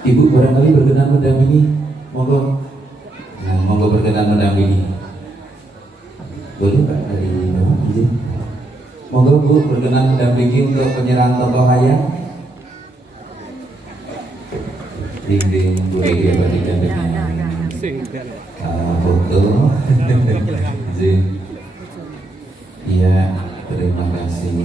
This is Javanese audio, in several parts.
Ibu barangkali berkenan mendampingi, monggo. Nah, monggo berkenan mendampingi. Boleh Pak dari bawah izin. Monggo Bu berkenan mendampingi untuk penyerahan tokoh hayang. Dinding Bu Ege berikan dengan foto. Izin. Iya, terima kasih.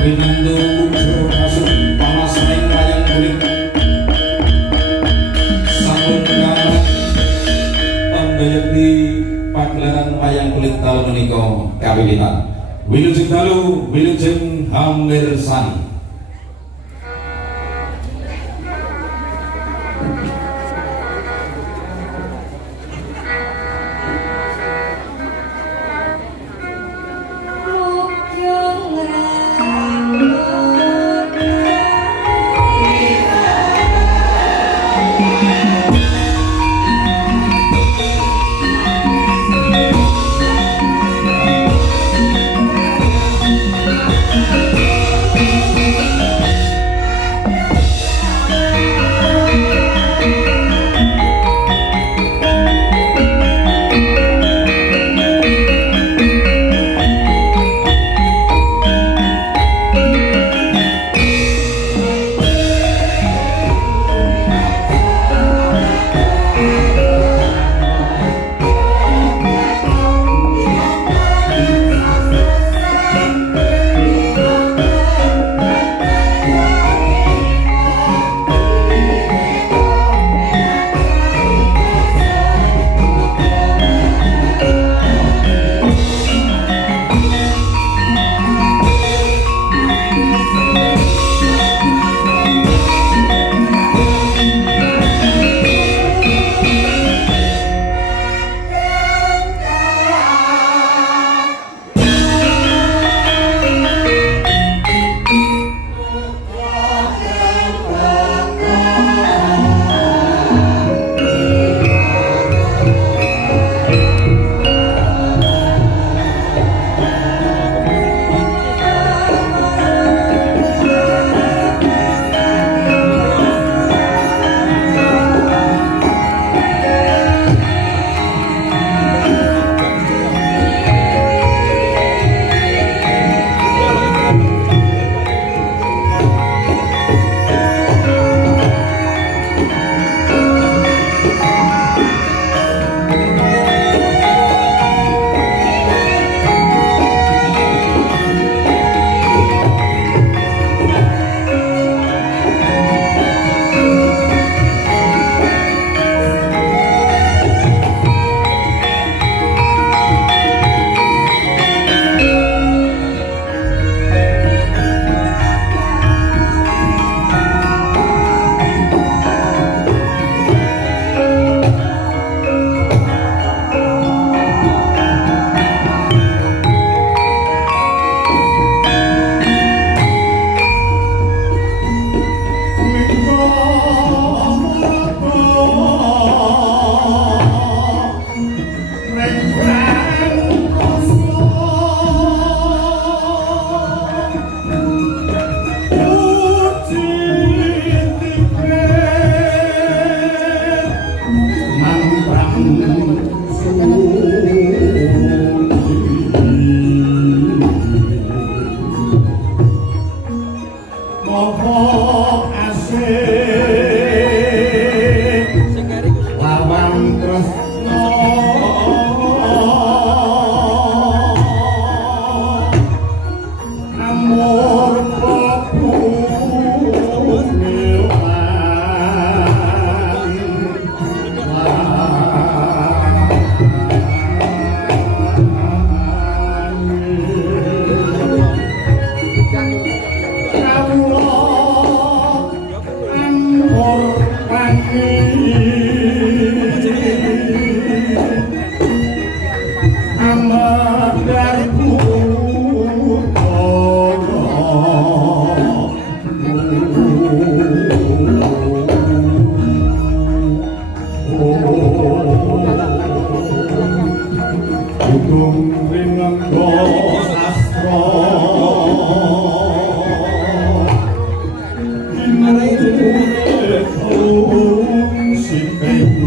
Winando ujur masuk panas main wayang kulit sampun kalah pambayekti pagelaran wayang kulit tahun menika kawiwitan wilujeng dalu wilujeng hamirsani. Udung rinenggo sastra Inurung siping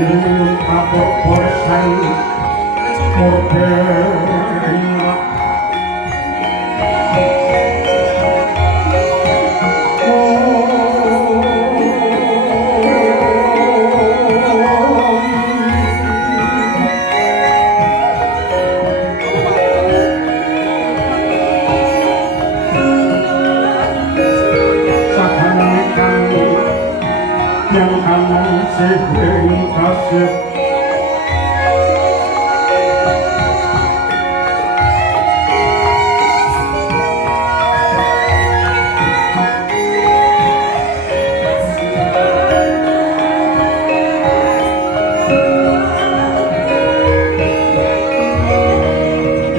Nilungun kapok borsan Morberingat yang kanan sing kasih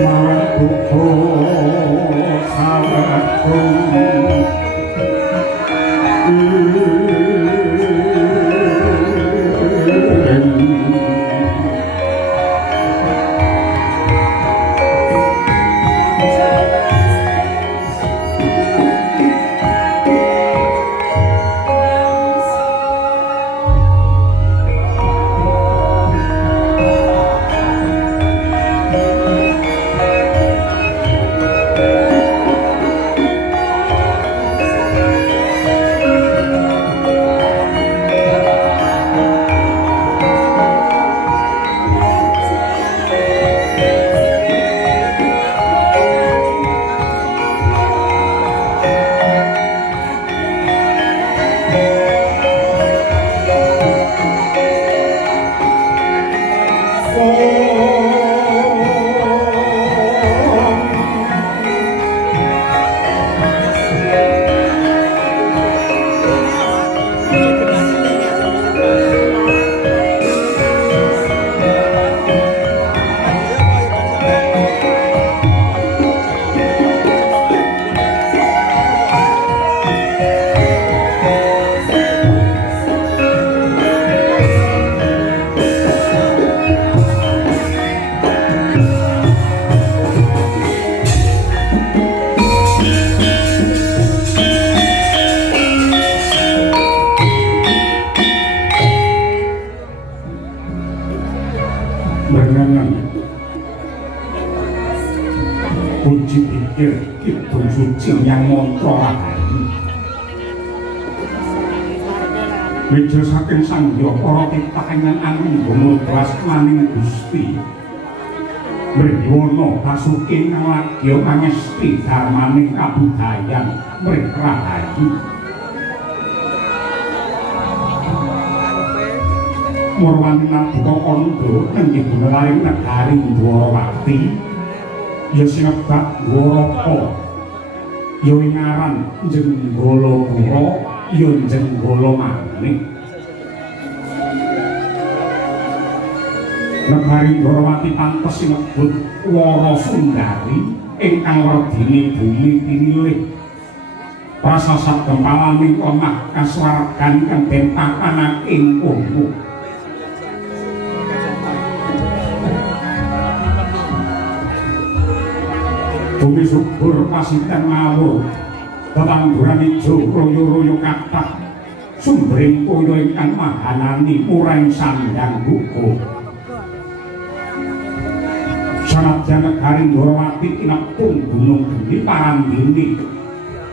malah buku sahabatku puji pikir kidung suci yang montra lahani meja saking sangya para titahengan anu ngomodras maning Gusti mriwana pasuke ngalagya pangesti dharmaning kabudayan mrih rahayu Murwani Nabuka Kandha nenggih bunelaring negari Dwarawati ya sinebak Dwaraka ya ngaran Jenggala-pura ya Jenggala Manik negari Dwarawati pantes sinebut Warasundari ingkang werdini bumi pinilih prasasat gempalaning omah kasuwargan kang den papanake ing kono bumi subur pasiten mawur tetangguran ijo royo-royo kathah sumbering toya ingkang mahanani murang sandang buku sanadyan negari Dwarawati tinepung gunung geni parandini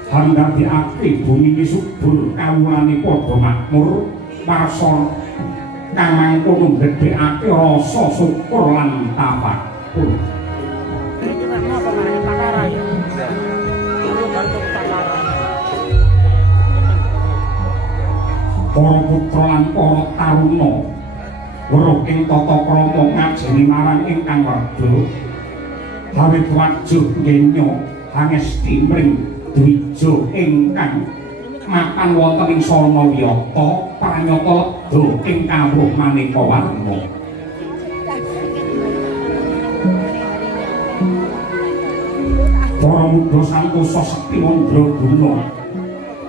handhadekake bumi subur kawulane padha makmur warsa kang mangkono gedhekake rasa syukur lan tafakur para putra lan para taruna weruh ing tata krama ngajeni marang ingkang werda awit wajuh ngenya hangesti mring dwija ingkang mapan wonten ing sarana wiyata pranyata ledha ing kawruh maneka warna para mudha santosa sekti mandra guna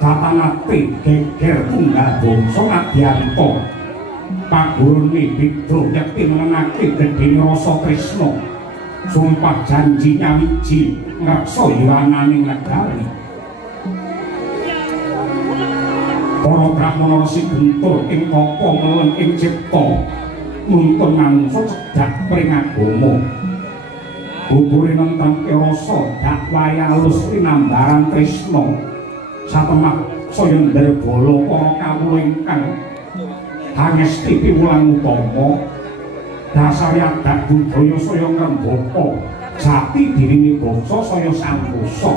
katanate geger tunggal bangsa Adyanta pagurune beda yakti menenake gedhene rasa tresna sumpah janji nyawiji ngreksa yurananing negari para brahmana resi guntur ing kapa melen ing cipta nuntun manungsa cedhak pring agama. Bubure nentremke rasa dakwaya alus rinambaran tresna satemah saya ndarbala para kawula ingkang hangesti piwulang utama dasar adat budaya saya ngrembaka jati dirine bangsa saya santosa.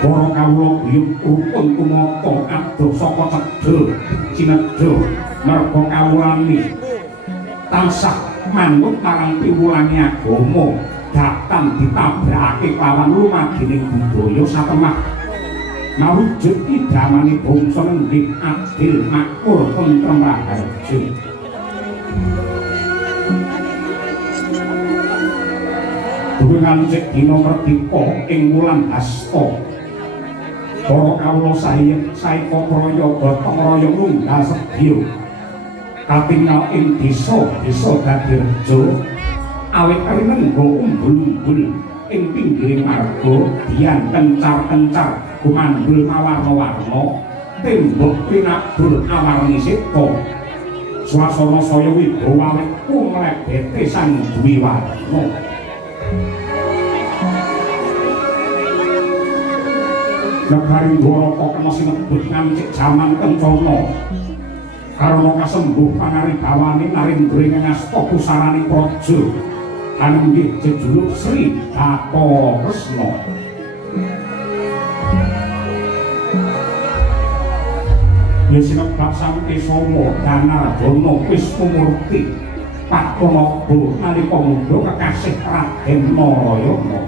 Para kawula guyub rukun tumata adoh saka cedha cinedha merga kawulane tansah manut marang piwulange agama datang ditabrakake lawan lumagining budaya satemah mawujud idamane bangsa nggih adil makmur tentrem raharja. Durungan cek dina merdeka ing wulan Hasta para kawula saeka praya gotong royong lunggal sedya katingal ing desa dadi reja awit rinengga umbul-umbul ing pinggiring marga dian kencar-kencar gumandul mawarna-warna tembok pinabur awarni seta swasana saya wibawa awit kumlebete sang duwi warna. Negari Dwaraka kena sinebut ngancik jaman kencana karena kasembuh pangaribawani Narendra ing asta pusarane praja anenggih jejuluk Sri Bathara ya sinebat sampe Soma Danardana Wisnumurti Padmanaba nalika muda kekasih Raden Narayana.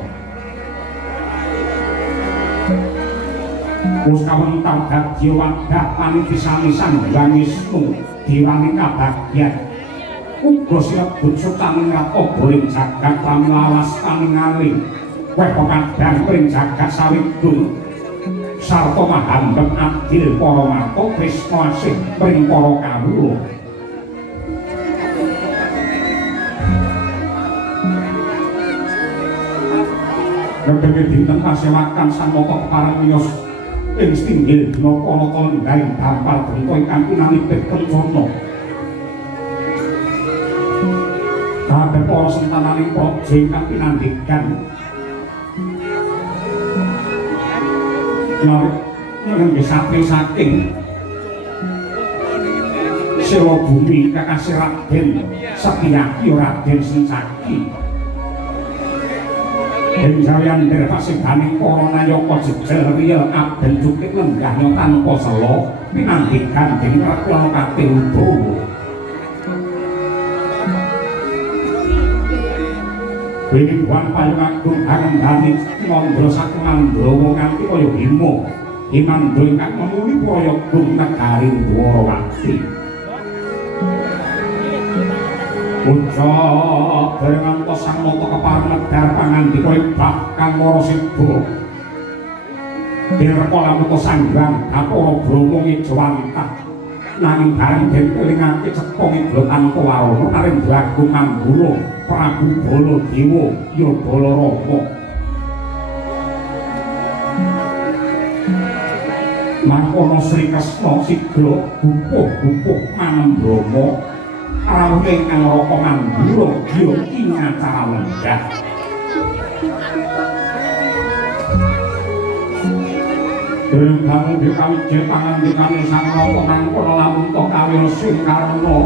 Wis kawentar dadi wadah panitisanisan Hyang Wisnu diwani kabagyan uga sinebut sutaning rata ing jagat pamlawas paningali weh pekadang ing jagat sawidul sarta mahambet adil para marta tresna asih ing para kawula. Ngendhene dinten pasewakan sang mata kepareng miyos ing stinggil dina kana lenggaring dampal bengko ingkang pinanipit kencana. Kabeh para sentananing praja ingkang pinandikan nggih satri saking Sewa Bumi Kakasih Raden Setyaki Raden Sencaki Benjawian derpasingganing para nayaka jejel riya aben cukik lenggahnya tanpa sela pinandikan dening Ratna Kati Udawa. Wining wan payung agung anendani Mandra saking Mandrawa nganti kaya Bima Himandra ingkang memuli prayogung negari Dwarawati. Puja bareng antos sang nata kepareng medhar pangandika ing bab kang Marasida. Direka lamuka sanggang apara Brama ngijawantah nanging bareng den kelingake cepong ing tanpa warana Narendra Agung Manggura Prabu Baladewa ya Balarama. Mangkono Sri Kresna sigra gupuh-gupuh manambrama rawuh ingkang Raka Manggura ya ing acara lenggah. Kamu dikawiji pangandikane sang Raka mangkono lamun to kawil sing karna.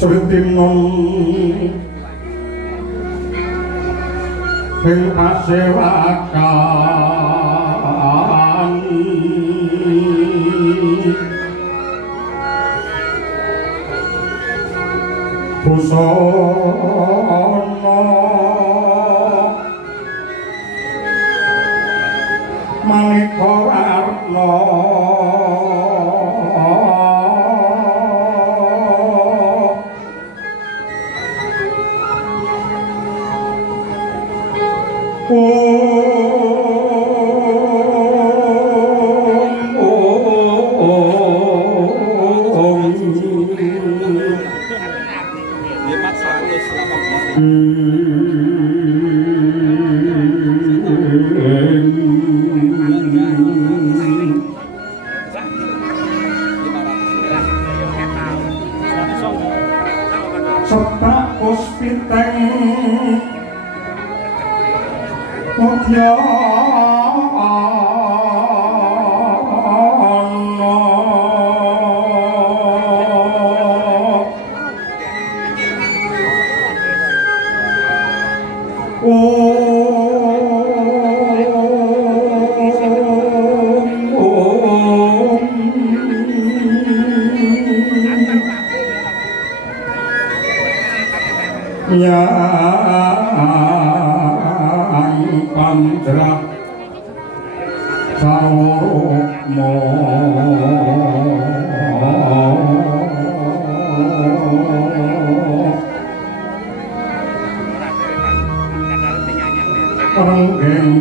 Sritimun sing pasewakan busana maneka warna Sepak puspiteng mutya yang panjrak sarokmo renggeng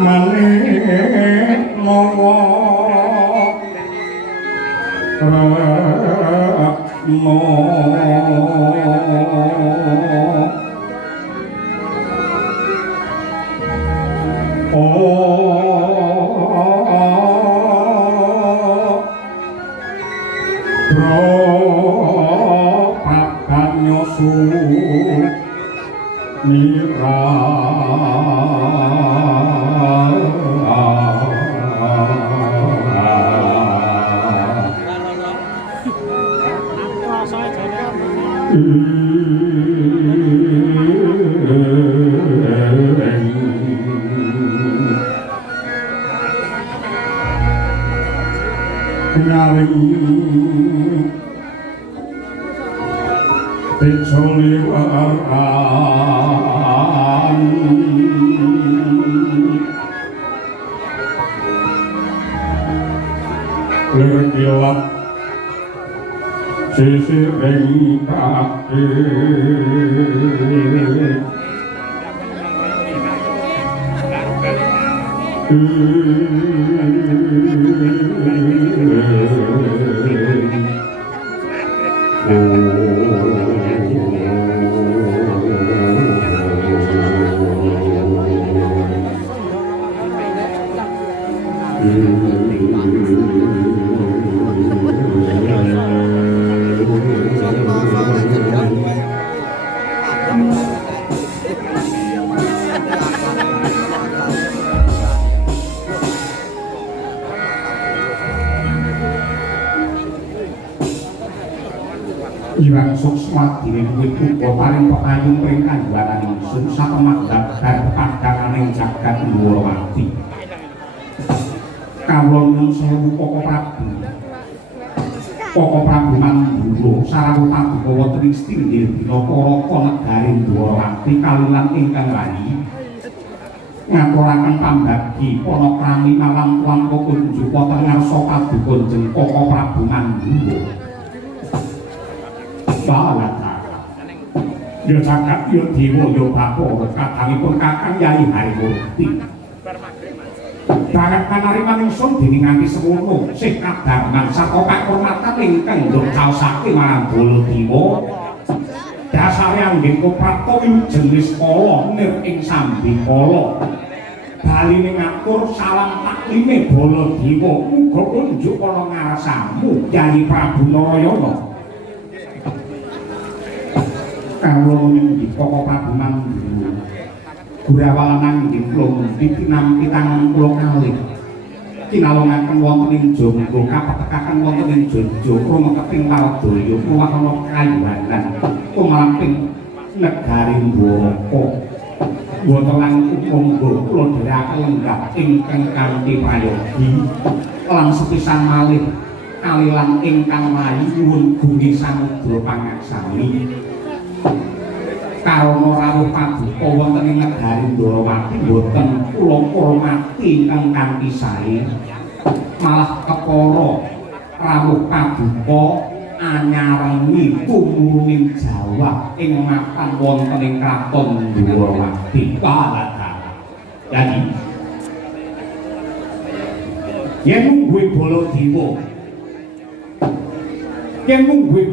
manik mawa no bro papan nyosu mira nyaring pecoli waran lergilap sisiring kaki Iwang Suksmati wiwit uga paring pekayung pring kandhuaran ingsun satemah dabar padhananing jagat Dwarawati. Kawula nyuwun sewu Koko Prabu. Koko Prabu Mandura sarawuh paduka wonten ing Stinggil dina Paraka negari Dwarawati kalilan ingkang rayi. Ngaturaken pambagi panakrami malam tuan kunjuk wonten ngarsa paduka jeneng Koko Prabu Mandura. Balata ya jagat ya dewa ya bapa kadangipun kakang Yai Harimurti banget panariman ingsun dening nganti semono sih kadangan saka kahormatan ingkang ndok caosake marang Baladewa dasare anggih Koprato jenis kala nir ing sambikala baline ngatur salam taklime Baladewa muga kunjuk ana ngarsamu Yayi Prabu Narayana kawula nindika Prabu Mandura Gurawalan inggih kula pitinampi tangan kula kalih kinalongaken wonten ing Jonggo kapetekaken wonten ing Jojo rumeketing Waldaya kuwahana kayuwanan kumlamping negari Dwaraka wonten lan monggo kula dherekaken lenggah ingkang kanthi prayogi lan sepisan malih kalilan ingkang mayu nyuwun gungi samudra pangaksami karana rawuh paduka wonten ing negari Ndrawati boten kula hormati ingkang kanthi sae malah kepara rawuh paduka anyarengi tumurning Jawa ing mapan wonten ing kraton Ndrawati kaladara. Jadi yen mungguhe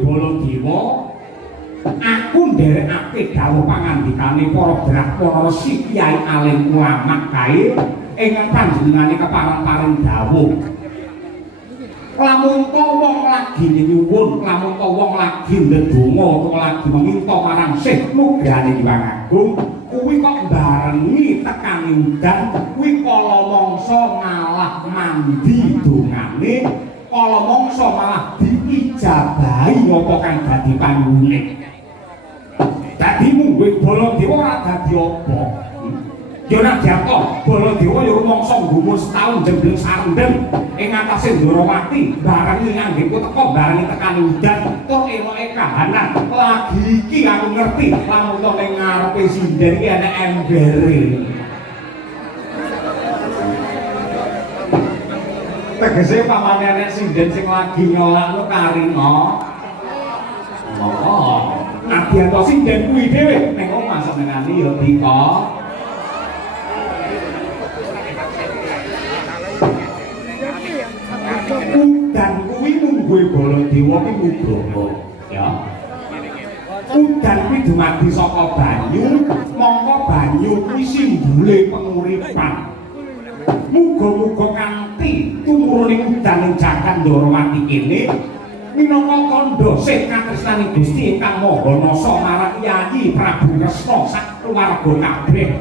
Baladewa aku nderekake dawuh pangandikane para Brahmana Resi Kyai Alim Ulama kae ingkang panjenengane kepareng-pareng dawuh lamun to wong lagi nyuwun lamun to wong lagi ndedonga utawa lagi meminta marang Syekh Nugrahane Hyang Agung kuwi kok barengi tekaning udan kuwi kala mangsa malah mandi dongane kala mangsa malah diijabahi apa kang dadi pangune dadi mungguhe Baladewa ora dadi apa ya nek jatuh Baladewa ya rumangsa nggumun setahun jembleng sarendem ing atase Ndrawati barengi anggengku teko barengi tekani udan tur eloke kahanan lagi iki aku ngerti lamun to ning ngarepe sinden iki ana embere tegese pamane nek sinden sing lagi nyolakno karina oh nadyan to sinden kuwi dhewe ning omah senengane ya tika udan kuwi mungguhe Baladewa ki nugroho ya udan kuwi dumadi saka banyu mongko banyu kuwi simbole penguripan muga-muga kanthi tumurune udan ing jagat Ndrawati kene minangka kandha sih katresnaning Gusti ingkang Maha Nasa marang Yayi Prabu Kresna sak keluarga kabeh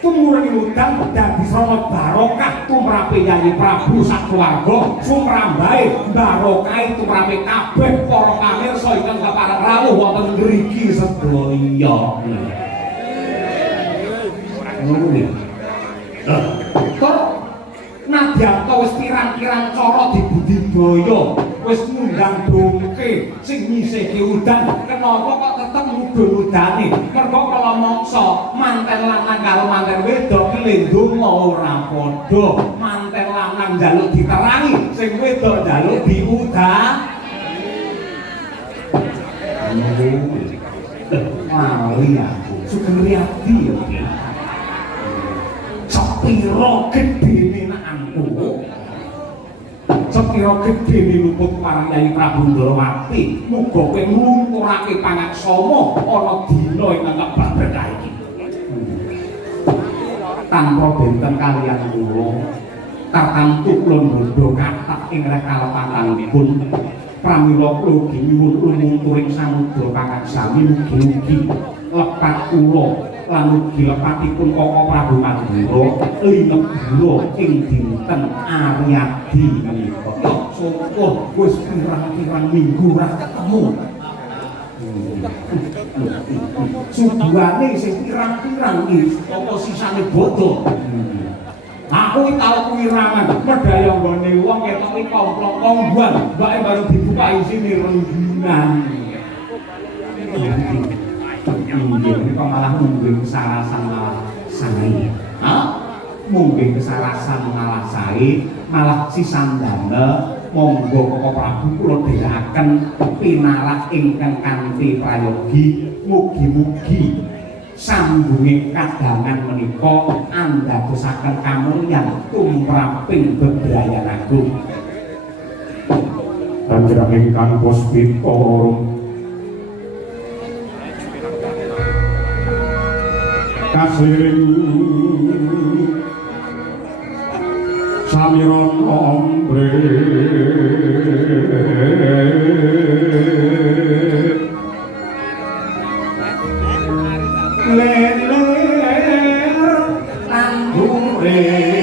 tumurune udan dadi srana barokah tumrape Yayi Prabu sak keluarga sumrambahe barokah tumrape kabeh para pamirsa ingkang kapareng rawuh wonten mriki sedaya ngono kok nadyan wis pirang-pirang cara dibudidaya wis ngundang dongke sing nyisihke udan kenapa kok tetep mudhun udane mergo kala mangsa manten lanang karo manten wedok ki ndonga ora padha manten lanang njaluk diterangi sing wedok njaluk diudan wali aku sugeng riyadi ya sepiro gedene anakku sepiro gedene luput marang Yayi Prabu Ndrawati muga kowe nglumpurake pangaksama ana dina ing ngepak berkah iki tanpa benten kaliyan kula tartamtu kula ndodho kathah ing reh kalepatanipun pramila kula nyuwun lumungturing samudra pangaksami mugi-mugi lepat kula lan ugi lepatipun Koko Prabu Mandura linebura ing dinten Aryadi menika. Sapa wis pirang-pirang minggu ora ketemu. Subuhane sing pirang-pirang iki apa sisane bodho. Aku iki tau kuwirangan medaya nggone wong ketoke komplong-kombuan, mbake baru dibuka isine rengginan. Mungkin malah mungkin kesarasan malah sae. Mungkin kesarasan malah sae, malah sisandana monggo Koko Prabu kula dherekaken pinarak ingkang kanthi prayogi mugi-mugi sambunge kadangan menika andadosaken kamulyan tumraping bebrayan agung. Panjenengan ingkang puspita kasiring samiron ombre leler tanggure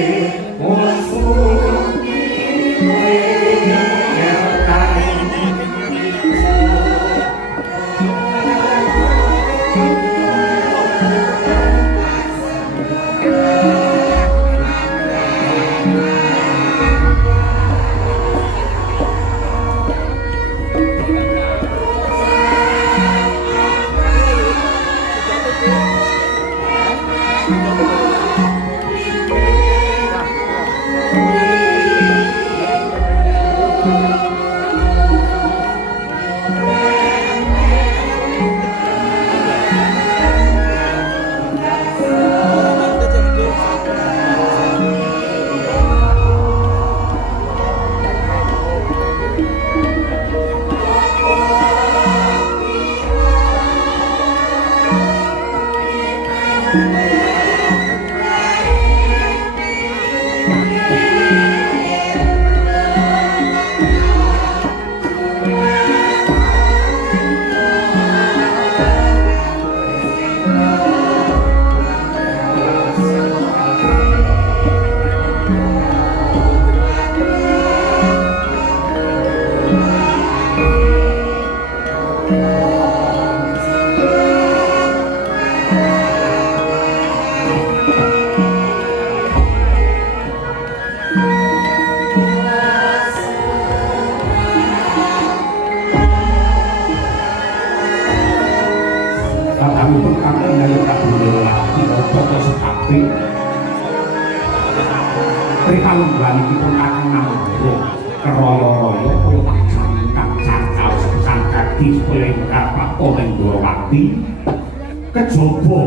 kejaba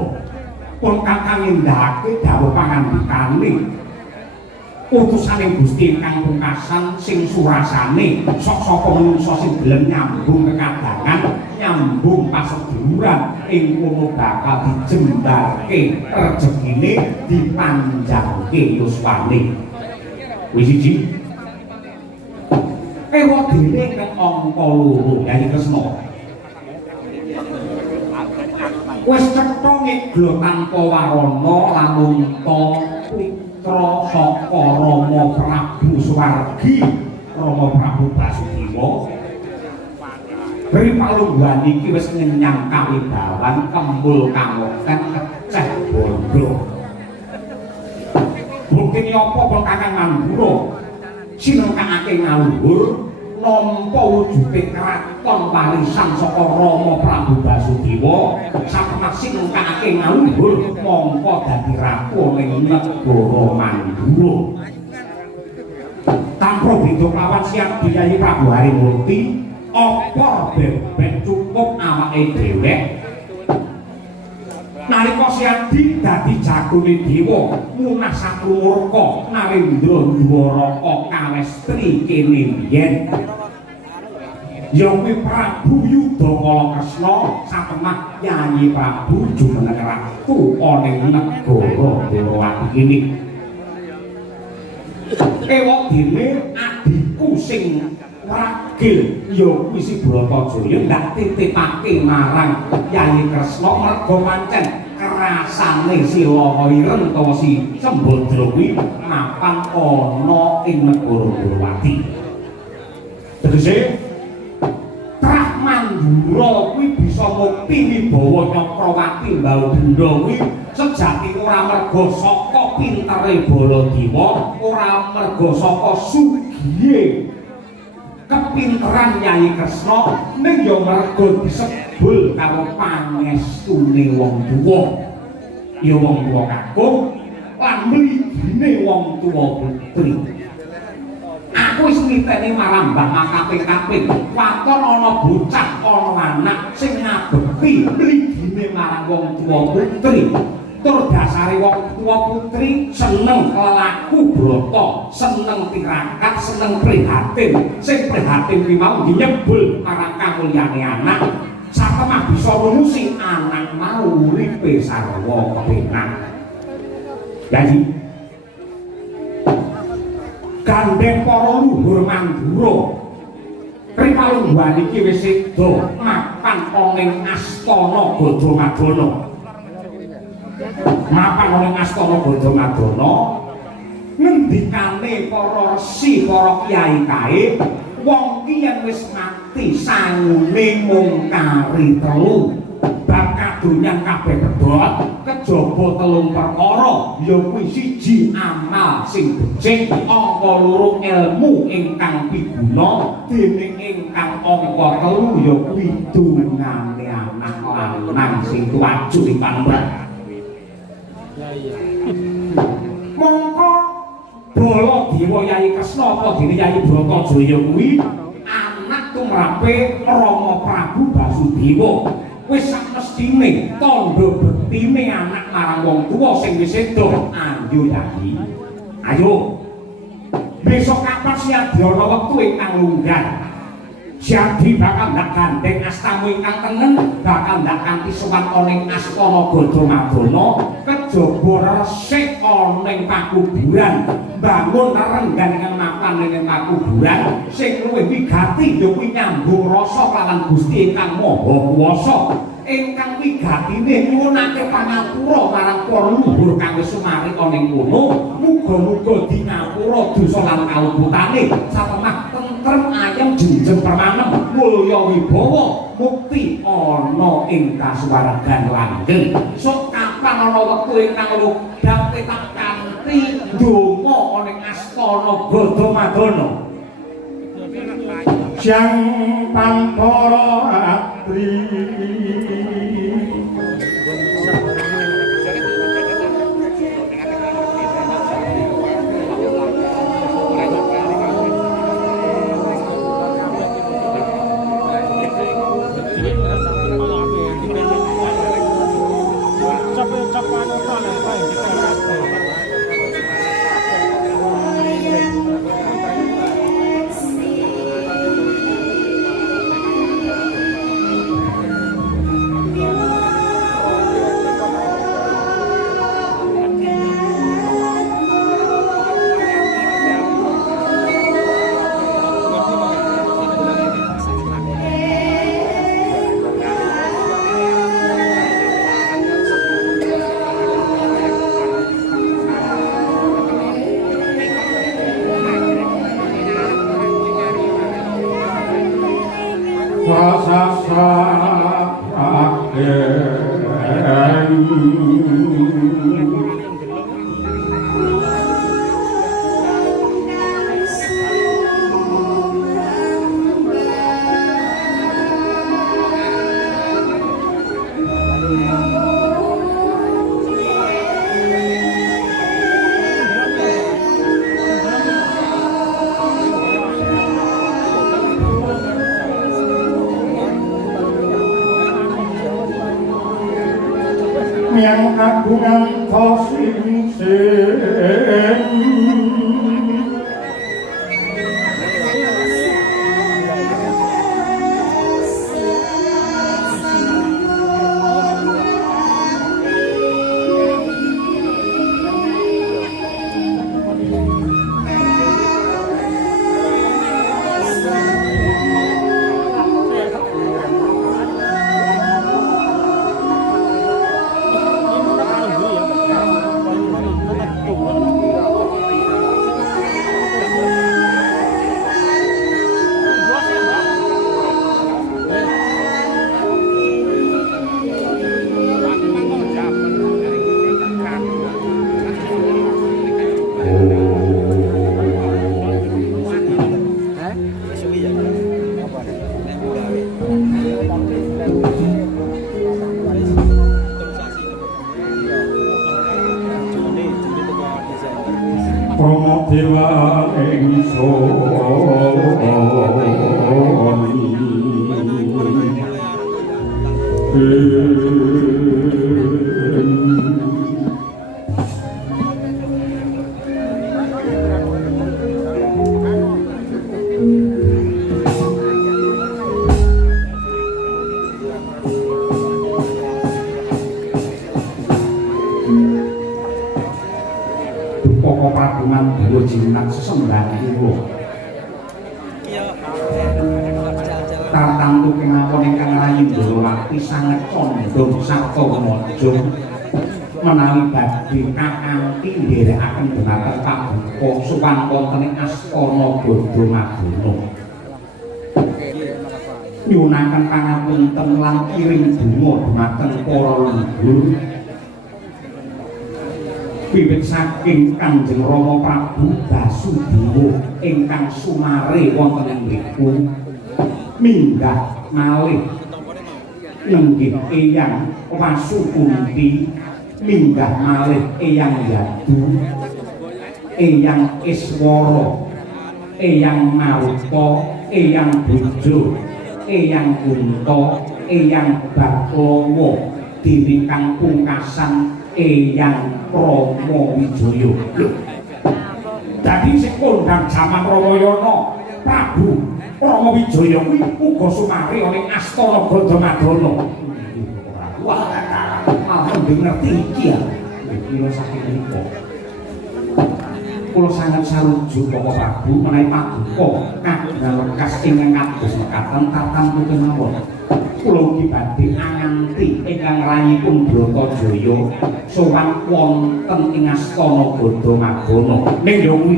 pun kakang nindakake dawuh pangandikane utusaning Gusti ingkang pungkasan sing surasane sok sapa manungsa sing gelem nyambung kekadangan nyambung paseduluran ing kono bakal dijembarke rejekine dipanjangke yuswane wis siji ewa dene kang angka loro Yayi Kresna wis cetha ngeglo tanpa warana lamun ta putra saka Rama Prabu Suwargi Rama Prabu Basudewa beri palungguhan iki wis ngenyang kawibawan kembul kamoten keceh bondo bukti apa pun kakang Mandura sinengkake ngaluhur nampa wujude kraton warisan saka Rama Prabu Basudewa satemah sinengkake ngaluhur mongko dadi ratu ning negara Mandura tanpa beda lawan siap Yayi Prabu Harimurti apa bebek cukup awake dhewek nalika Siadi dadi jagone dewa munah satrumurka Narendra Dwaraka kawestri kene biyen ya kuwi Prabu Yudakala Kresna satemah Yayi Prabu jumeneng ratu ana ing negara Dwarawati kene ewok dene adikku sing ragil ya kuwi si Bratajaya ndak titipake marang Yayi Kresna merga pancen kerasane si Lawa Ireng utawa si Sembadra kuwi mapan ana ing negara Dwarawati. Tegese Trah Mandura kuwi bisa mukti wibawa Nyakrawati Mbau Denda kuwi sejati ora merga saka pintere Baladewa, ora merga saka sugihe kepinteran Yayi Kresna ning ya merga disebul karo pangestune wong tuwa ya wong tuwa kakung lan mligine wong tuwa putri aku wis ngiteni marambah makaping-kaping waton ana bocah ana anak sing ngabekti mligine marang wong tuwa putri tur dasare wong tuwa putri seneng lelaku brata seneng tirakat seneng prihatin sing prihatin kuwi mau nyebul marang kamulyane anak satemah bisa rumusi anak mau uripe sarwa kepenak. Jadi gandeng para luhur Mandura Prinalungguhan iki wis sedo mapan ning astana Gadamadana. Mapan ning astana Gadamadana ngendikane para resi para kyai kae wong ki yen wis mati sangune mung kari telu bab kadonyan kabeh pedhot kejaba telung perkara ya kuwi siji amal sing becik angka loro ilmu ingkang piguna dening ingkang angka telu ya kuwi dungane anak lanang sing tuaju ing pamrih. Mongko Bala Dewa Yai Kresna apa dene Yai Bratajaya kuwi anak tumrape Rama Prabu Basudewa. Wis samestine tandha bektine anak marang wong tuwa sing wis sedo. Ayo Yai. Ayo. Besok kapan siadyana wektu ingkang lungguh. Siadi bakal ndak gandeng astamu ingkang tengen, bakal ndak kanthi sowan ning astana Gadamadana, kejaba resik ning pakuburan, bangun renggan ing mapan ning pakuburan, sing luwih wigati ya kuwi nyambung rasa kalawan Gusti ingkang Maha Kuwasa. Ingkang wigatine nyuwunake pangapura marang para luhur kang wis sumarik ning kono, muga-muga dingapura dosa lan kaluputane, satemah tentrem ayem jenjeng permanen mulya wibawa mukti ana ing kasuwargan langgeng. Sok kapan ana wektu ingkang lungguh tak kanthi ndonga ning astana Gadamadana. Jang Pantara Atri yang kagungan tosing Dewa kagungan dulu jinak sesembah ibu tartamtu kemawon ingkang rayi dulu waktu sangat condong sabto mojo menawi badhe kakanthi nderekaken dhumateng pabuka suwan wonten ing astana Bodho Madana nyunaken pangapunten lan kirim donga dhumateng para leluhur wiwit saking Kanjeng Rama Prabu Basudewa ingkang sumare wonten ing mriku minggah malih nenggih Eyang Wasukunti minggah malih Eyang Yadu Eyang Iswara Eyang Maruta Eyang Bojo Eyang Kunto Eyang Baklawa dene kang pungkasan Eyang Rama Wijaya. Lho. Dadi sing kondhang jaman Ramayana Prabu Rama Wijaya kuwi uga sumari ana ing Astana Gandhamadana. Wah, malah ngerti iki ya. Kula saking mriku. Kula sangat sarujuk Bapak Prabu menawi paduka kagungan lekas ingkang kados mekaten tartamtu kemawon. Kula ugi badhe anganti ingkang rayipun Bratajaya sowan wonten ing Astana Gandhamadana. Ning yo kuwi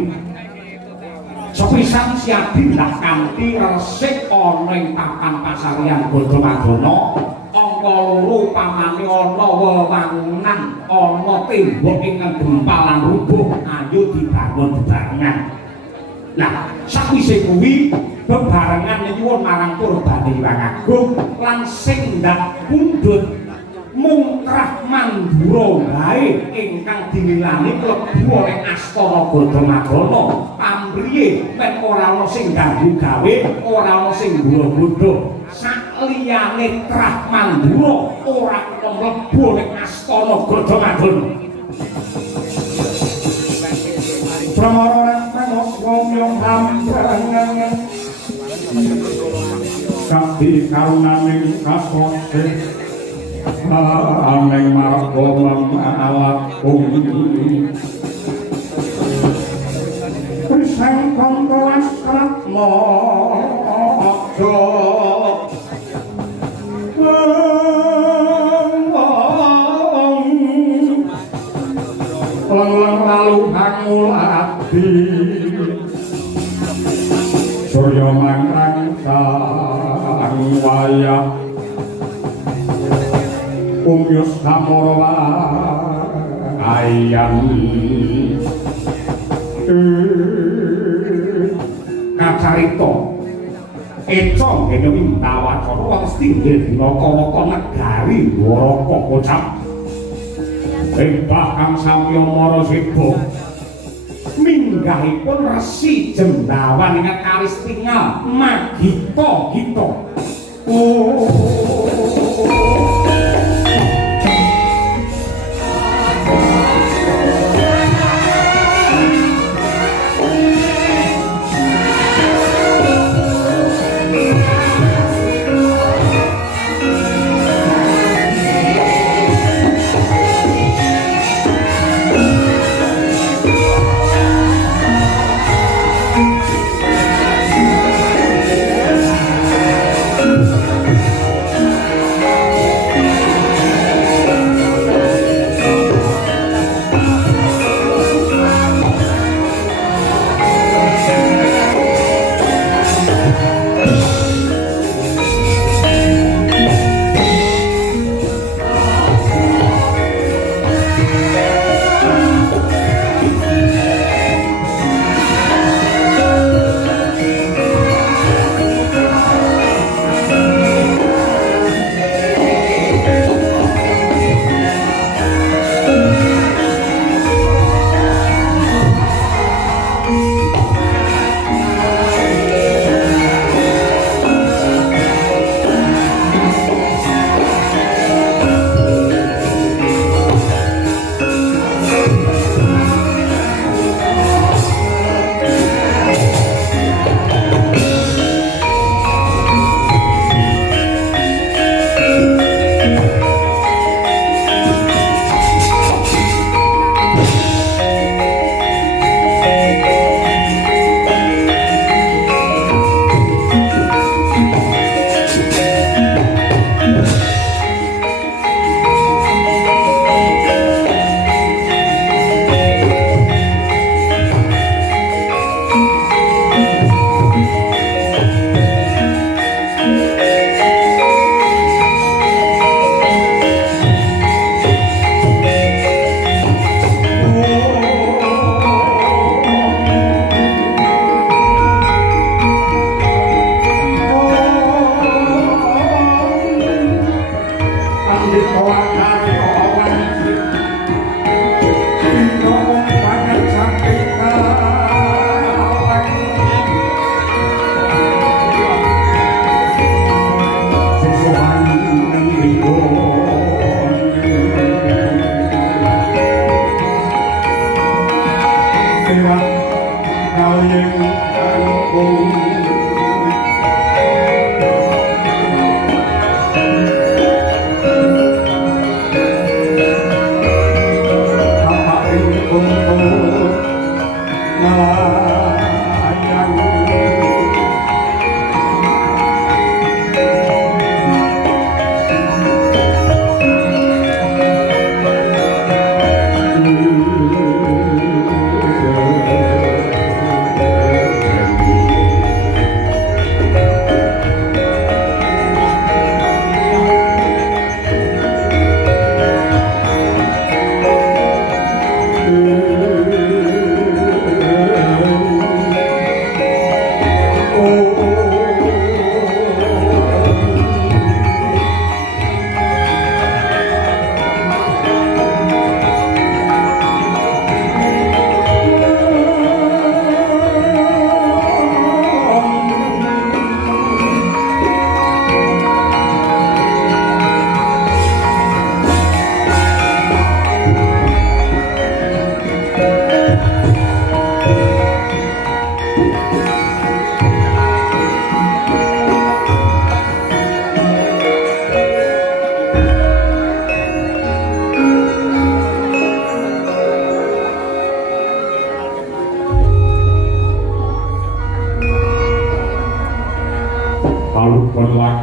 sepisan siadi lah kanthi resik ana ing papan pasaryan Gandhamadana angka 2 pamane ana wewangunan ana tembok ingkang gempalan rubuh ayo dibangun bebarengan. Nah, sakwise kuwi bebarengan nyuwun marang Purbane Hyang Agung lan sing ndak pundhut mungkrah mandura wae ingkang dinilani klebu ing Astana Gandhamadana pamriye mek ora ana sing ganggu gawe ora ana sing nggodha sakliyane trah mandura ora kena mlebu ing Astana Gandhamadana. Pramara Ramos wong yang hambangan kabeh karunaning kasose aneng marga mamalatku Krisang kanggo asratma aja lang lalu hangul ati surya mangrang sang wayah umyus samara ayam kacarita eca ngene Windawacana wong setinggil dina kawata negari Dwaraka kocap Embah Kang Samya Maraseba minggahipun Resi Jembawan ingkang kalis tinggal Magita Gita.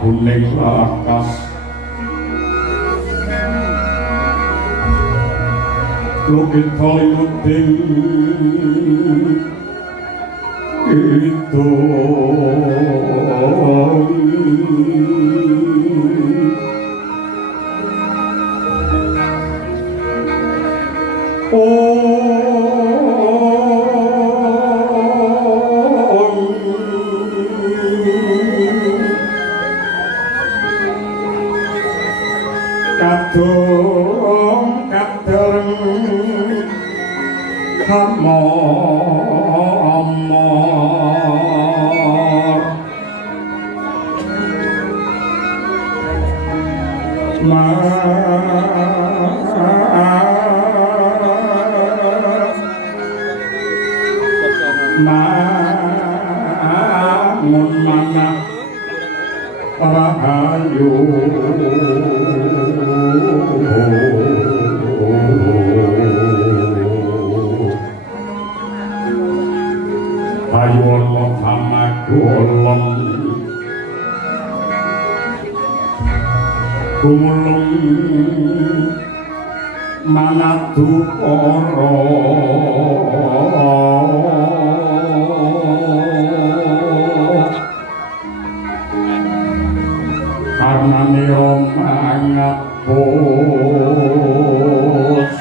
prabuning lakas Lukit Hollywooding itu kadung kadung hamor mangun manah rahayu ayo Allah hamaku Allah kumulung manatu oro karena nirom mangat bos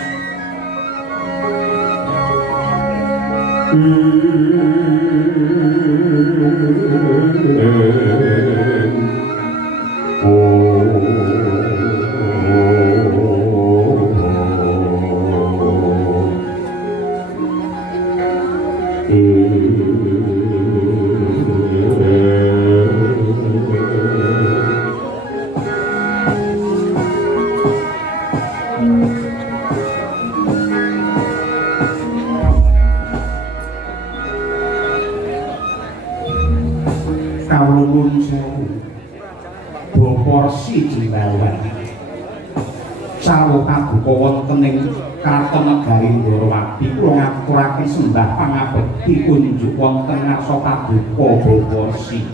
kawulun sewu Baporsi Jembawan sawo kabuka wonten ing Kraton Negari Ndorowati kula ngaturaken sembah pangabekti unjuk wonten ngarsa kabuka Baporsi.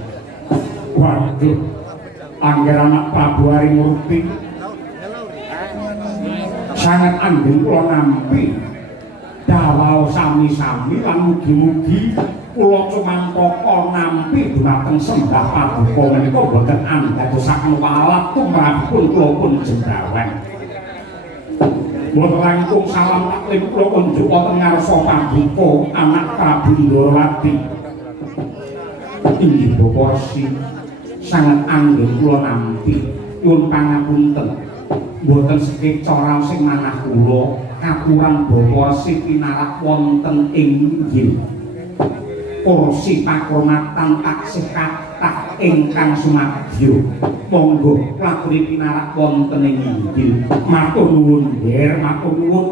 Waduh angger anak Prabu Harimurti sangat anggen kula nampi dawuh sami-sami lan mugi-mugi kula cumangkaka nampi dhumateng sembah paduka menika boten andadosaken walat tumrapipun kula pun Jembawan. Mboten langkung salam taklim kula unjuk wonten ngarsa paduka anak Prabu Ndorowati. Inggih Baporsi sangat anggen kula nampi nyuwun pangapunten. Mboten sekeca raos sing manah kula kapuran Baporsi pinarak wonten ing inggil kursi pakurmatan taksih kathah ingkang sumadyo monggo lakune pinarak wonten ing inggil matur nuwun nggih matur nuwun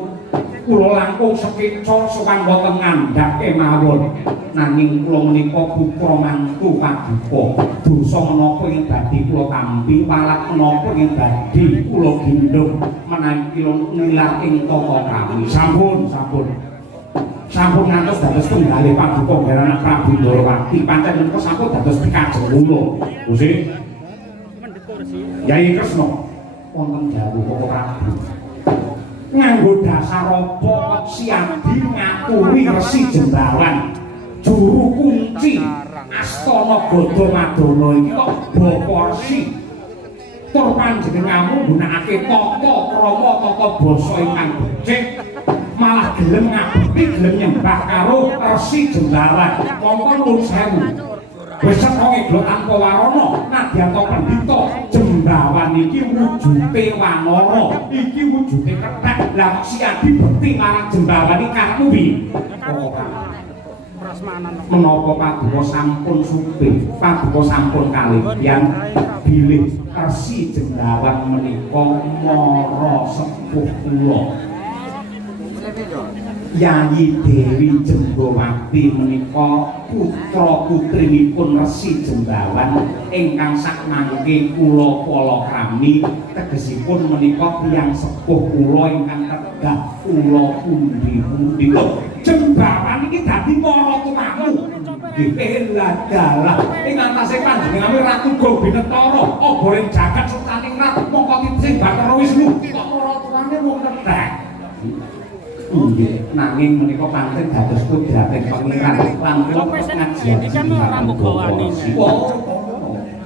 kula langkung sekeca sowan wonten ngandhap kemawon nanging kula menika putra mantu paduka dosa menapa ing badhe kula tampi walat menapa ing badhe kula gendhong menawi kula nilar ing tata kami sampun ngantos dados tunggalé paduka Garana Prabu Ndorowati pancen menika sampun dados pikajeng kula Gusti Yai Kresna wonten dawuh Koko Prabu nganggo dasar apa siadi ngaturi Resi Jembawan juru kunci Astana Gadamadana iki kok Baporsi tur panjenenganmu nggunakake tata krama tata basa ingkang becik malah gelem ngabekti gelem nyembah karo Resi Jembawan mongko nuwun sewu wis kok eglo tanpa warana nadyan to pendhita Jembawan iki wujute wanara iki wujute kethek lah siadi bekti marang Jembawan iki karepmu piye menapa paduka sampun supih paduka sampun kaliyan bilih Resi Jembawan menika mara sepuh kula Yayi Dewi Jembawati menika putra putrinipun Resi Jembawan ingkang sakmangke kula palakrami tegesipun menika tiyang sepuh kula ingkang tedah kula pundi-pundi Jembawan iki dadi mara tumamu nggih dalah ing antase panjenengan Ratu Gobinetara oboring jagat sutaning rat mongko titih Bathara Wisnu kok ora turane mung kethek. Nggih, nanging menika pancen dados kudrating pangeran lan kula ngajian iki ora mbogawane.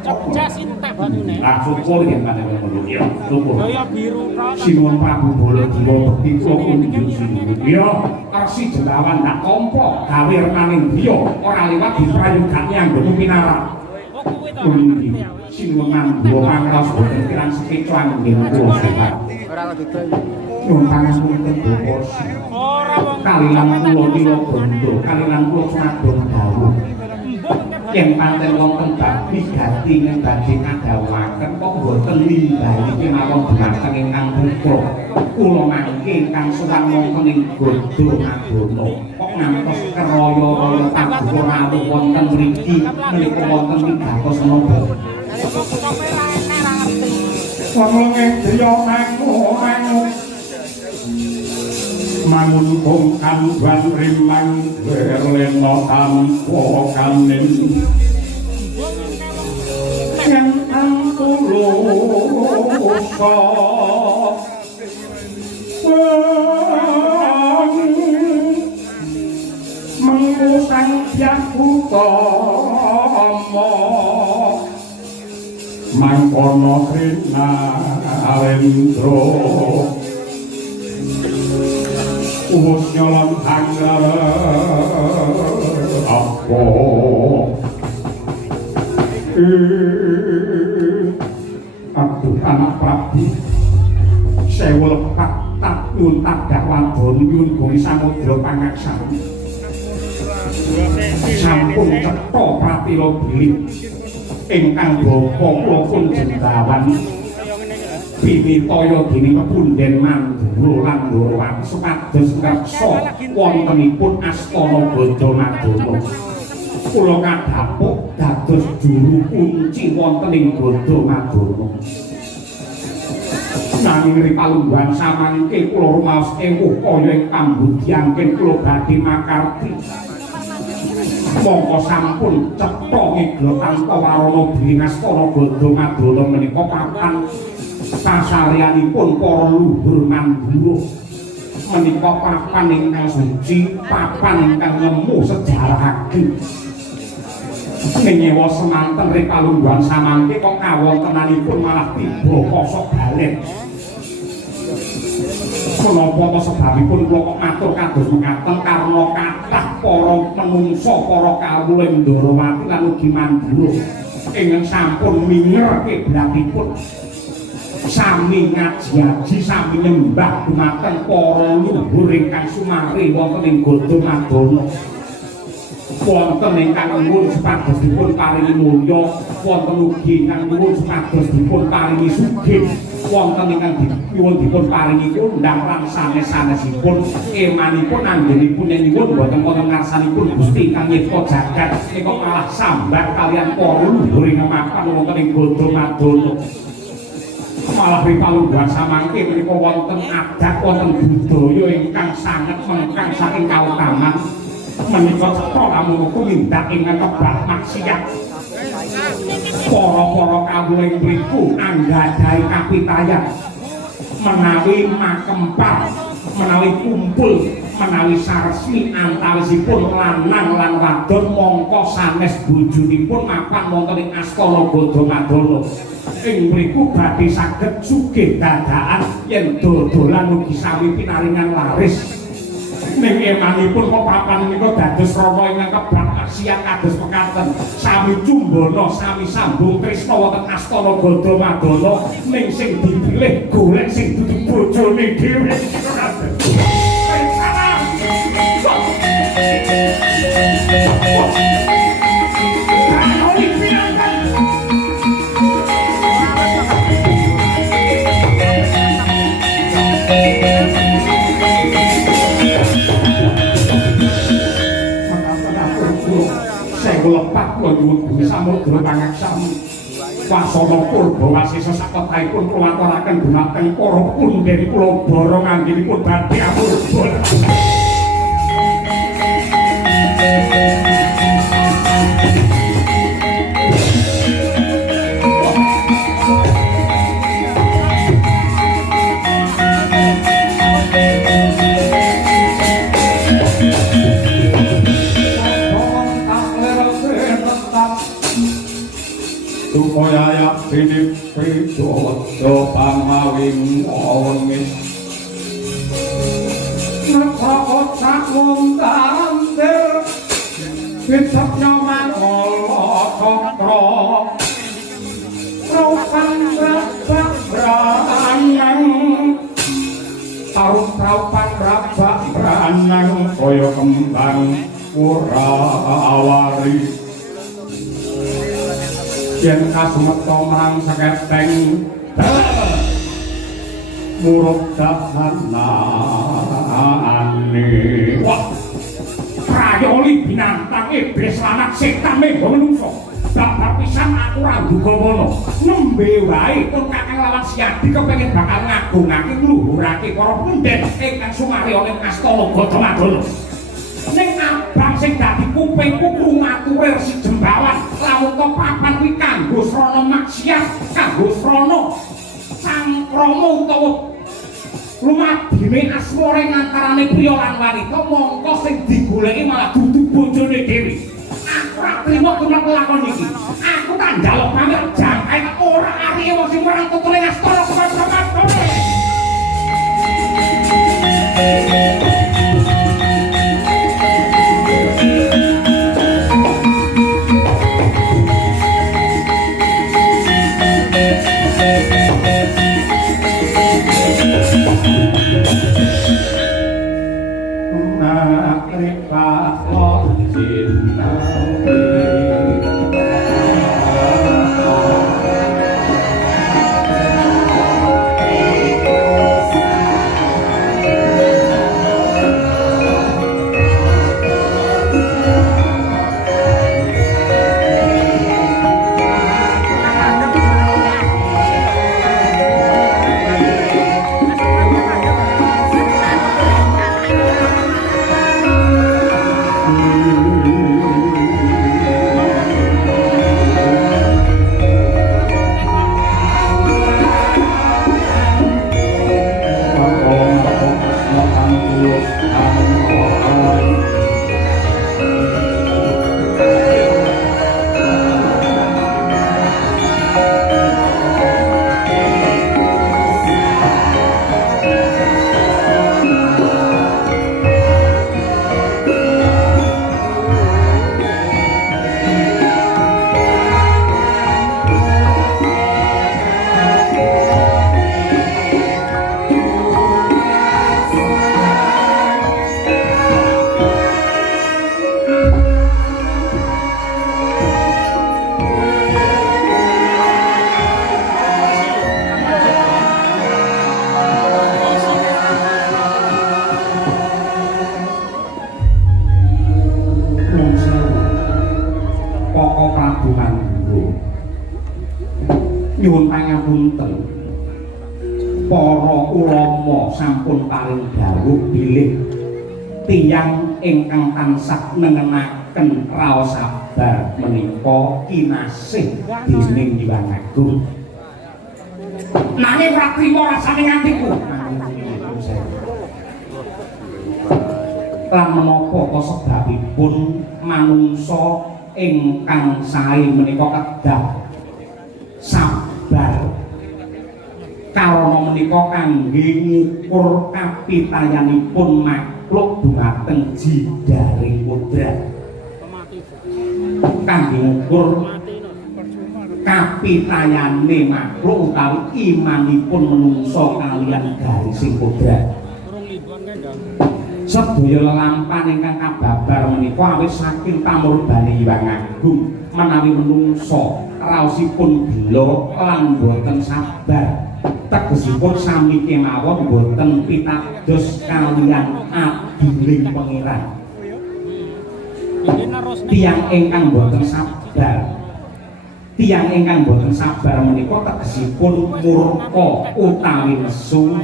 Cepjas entek banune. Lah syukur yen panjenengan ngono ya. Syukur. Kaya biru tok. Sinuwun Prabu Baladewa bekti kula kunjung sinuwun. Ya, arsi jelawan ndak tampa gawe renaning griya ora liwat diprayogake anggone pinarak. Oh kuwi to. Sinuwun nganggo pangros boten kirang sekecuan nggih kula sehat. Ora didol. Nyuwun pangapunten Bapak. Ora wong kalilan kula nila bondo, kalilan kula sadong dawuh. Yen pancen wonten bakti gati badhe ngadawaken kok boten nimbali kemawon dhumateng ingkang putra. Kula mangke ingkang sowan wonten ing Godo Madana. Kok ngantos keraya-raya paduka rawuh wonten mriki menika wonten wigatos menapa. Wong ngedya mangu mangun kongkan wan rimang berleno tanpa kanin yang angkuloso mengusang biaku tomo mangkono krina arendro Umus nyolong hanggar apa Aduh anak Prabu sewu lepat tak nyun tak dakwan nyun gungi samudra pangaksani sampun cetha pratila biling ingkang bapa kula pun jendawan Pinitaya dening Pepunden Mandura lan Ndoro supados ngreksa wontenipun Astana Gadamadana. Kula kadhapuk dados juru kunci wonten ing Gadamadana. Nanging ripalungguhan samangke kula rumaos ewuh kaya ing pambudhiyangken kula badhe makarti. Mongko sampun cetha ngeglo tanpa warana dening Astana Gadamadana menika papan pasaryanipun para luhur Mandura menika papan ingkang suci, papan ingkang nemu sejarah ageng. Nyewa semanten ripalungguhan samangke kok kawontenanipun malah tiba kosok balen. Menapa sebabipun kula kok matur kados mekaten karena kathah para menungsa para kawula Ndarawati lan ugi Mandura ingkang sampun mingerke blatipun sami ngaji-aji sami nyembah dumateng para luhur ingkang sumari wonten ing Gadamadana. Wonten ingkang nuwun supados dipun paringi mulya, wonten ugi ingkang nuwun supados dipun paringi sugih, wonten ingkang nyuwun dipun paringi kondhang lan sanes-sanesipun emanipun anggenipun nyuwun boten wonten ngarsanipun Gusti ingkang nyipta jagat nika malah sambat kaliyan para luhur ingkang mapan wonten ing Gadamadana. Malah ripalungguhan samangke menika wonten adat wonten budaya ingkang sanget mengkang saking kautaman menika cetha lamun kumindak ingkang kebak maksiat para kawula ing mriku anggadhahi kapitayan menawi makempal menawi kumpul menawi saresmi antawisipun lanang lan wadon mongko sanes bojonipun mapan wonten ing Astana Gadamadana. Ing mriku badhe saged sugih dadakan yen dodolan ugi sami pinaringan laris. Ning emanipun kok papan menika dados rama ingkang kebak maksiat kados mekaten. Sami cumbana, sami sambung tresna wonten Astana Gadamadana ning sing dipilih golek sing dudu bojone dhewe. Lepat kula nyuwun Gusti samudra pangaksami wasana purba wasisa saketahipun kula aturaken dhumateng para punden kula bara nganggenipun badhe atur. sinip pidodo pangawing wengis Napa sak wong tandir Bicapnya mangolo cokro Raupan rabak beranang Raupan rabak beranang Koyo kembang urawari Yen kasumeta marang saketeng Muruk dahanane Wah Prayoli binatang iblis lanang setan menggo menungso babar pisan aku ra duga ngono nembe wae pun kakang lawan Siadi kepengin bakal ngagungake ngluhurake para pendhet ingkang sumarya ning Astana Gadamadana ning abang sing dadi kupingku krungature Resi Jembawan lamun to papan kuwi kanggo srana maksiat kanggo srana sangkrama utawa lumadine asmara antarane priya lan wanita mongko sing digoleki malah dudu bojone dhewe aku ora trima kuwi lakon iki aku tak njaluk pamit jangkae ora ari wong sing marang tutule Astana Gadamadana nyuwun pangapunten para ulama sampun paring dawuh bilih tiyang ingkang tansah nengenaken raos sabar menika kinasih dening Hyang Agung nanging ora trima rasane ngantiku lan menapa sebabipun manungsa ingkang sae menika kedah sabar karana menika kangge ngukur kapitayanipun makhluk dhumateng jidaring kodrat kangge ngukur kapitayane makhluk utawi imanipun menungsa kaliyan garising kodrat sedaya lelampahan ingkang kababar menika awit saking pamurbaning Hyang Agung menawi menungsa raosipun gelo lan boten sabar tegesipun sami kemawon boten pitados kaliyan adiling pangeran tiyang ingkang boten sabar menika tegesipun murka utawi nesu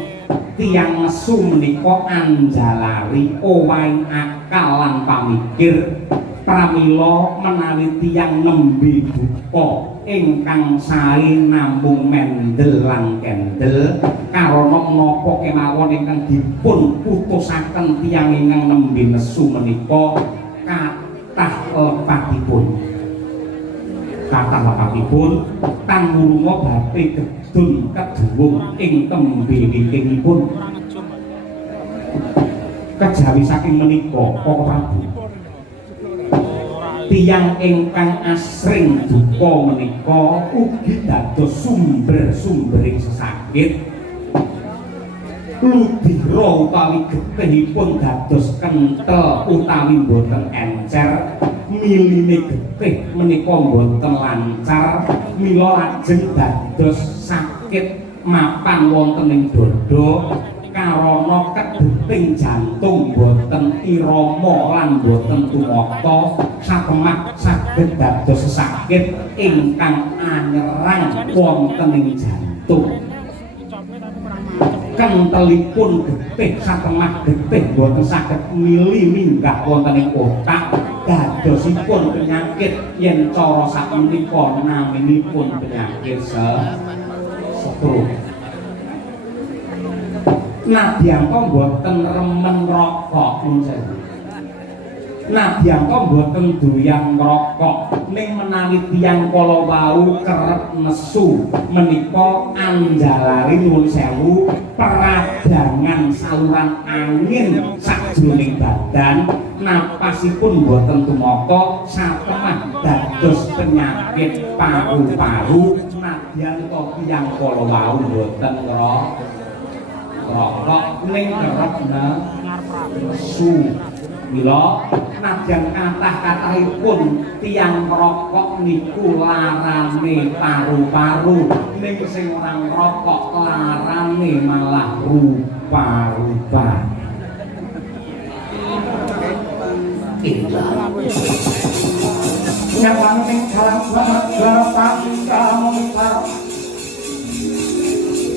tiyang nesu menika anjalari owahing akal lan pamikir pramila menawi tiyang nembe duka ingkang sae namung mendel lan kendel karana menapa kemawon ingkang dipun putusaken tiyang ingkang nembe nesu menika kathah lepatipun kathah wakatipun tangurunga badhe gedung keduwung ing tembe wingkingipun kejawi saking menika Para Prabu tiyang ingkang asring duka menika ugi dados sumber-sumbering sesakit ludira utawi getihipun dados kenthel utawi boten encer miline getih menika boten lancar mila lajeng dados sakit mapan wonten ing dada karana kedeting jantung boten irama lan boten tumata satemah saged dados sakit ingkang anyerang wonten ing jantung kentelipun getih satemah getih boten saged mili minggah wonten ing otak dadosipun penyakit yen cara sakmenika naminipun penyakit stroke. Nadyanto boten remen rokok nuwun. Nadyanto boten doyan ngrokok ning menawi tiyang kala wau kerep nesu menika anjalari nuwun sewu peradangan saluran angin sajroning badan napasipun boten tumata satemah dados penyakit paru-paru nadyanto tiyang kala wau boten rokok ning kerep nesu mila nadyan kathah-kathahipun tiyang rokok niku larane paru-paru ning sing ora ngrokok larane malah rupa-rupa. Nyawang ning dalam bapak kamu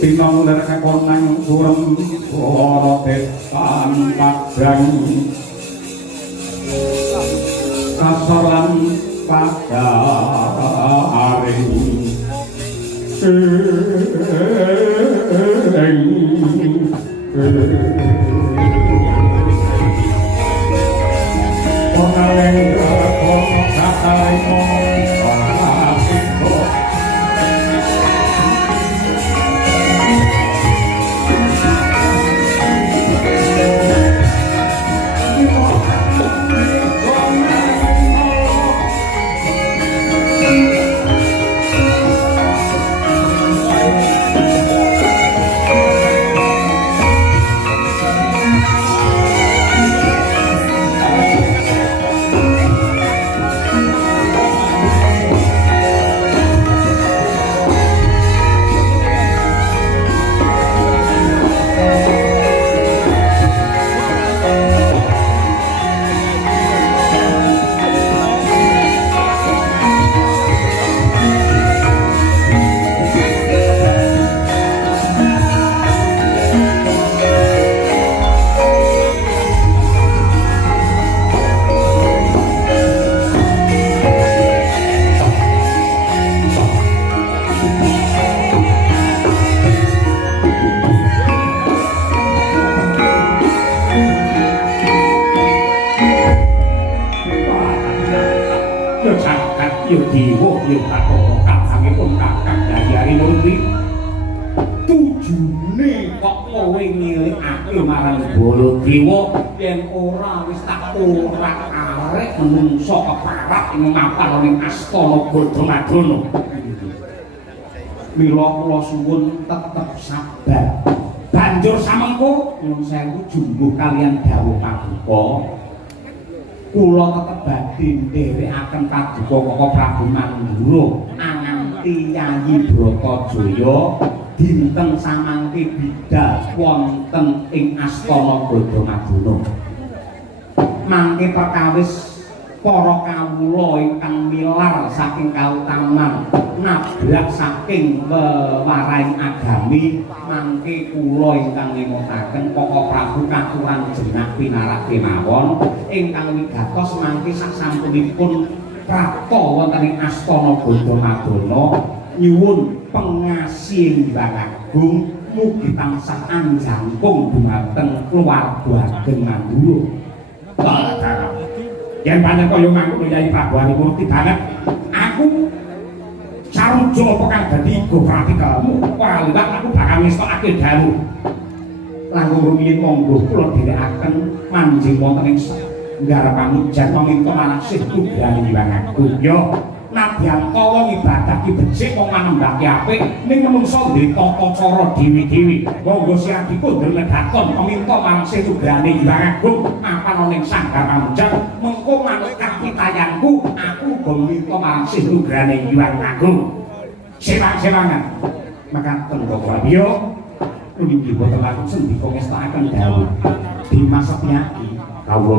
Pinong nerkakonang surem suara depan padang kasaran pada hari tujune kok kowe ngilikake marang Baladewa yen ora wis tak orak-arek menungso keparat ing ngapal ning astana Badamadana. Mila kula suwun tetep sabar. Banjur samengko nyuwun sewu jumbuh kaliyan dawuh paduka. Kula tetep badhe nderekaken paduka Koko Prabu Mandura anganti Yayi Bratajaya dinten samangke bidhal wonten ing astana Badamadana. Mangke perkawis para kawula ingkang milar saking kautaman nabrak saking wewaraing agami mangke kula ingkang ngemutaken Koko Prabu katuran jenah pinarak kemawon ingkang wigatos mangke sasampunipun prapta wonten ing astana Badamadana nyuwun pengasih Hyang Agung mugi tansah anjangkung dumateng keluarga ageng Mandura. Yen pancen kaya mangkono Yayi Prabu Harimurti banget aku sarujo apa kang dadi go pratikelmu ora liwat aku bakal ngestokake dawuh langkung rumiyin monggo kula dherekaken manjing wonten ing garapan jan menika manasih tujuan iwang aku yo nadyan kala ibadah ki becik wong manembake apik ning menungso duwe tata cara dewi-dewi monggo siang dikundur ledakon peminta manasih tujuane iwang aku mapan ning sanggar pamunjang mengko manut kapitayanku aku uga minta manasih tujuane iwang aku sewang-sewangan makaten kok yo Niki boten langkung sendika ngestakaken dawuh Dimas Setyaki kawula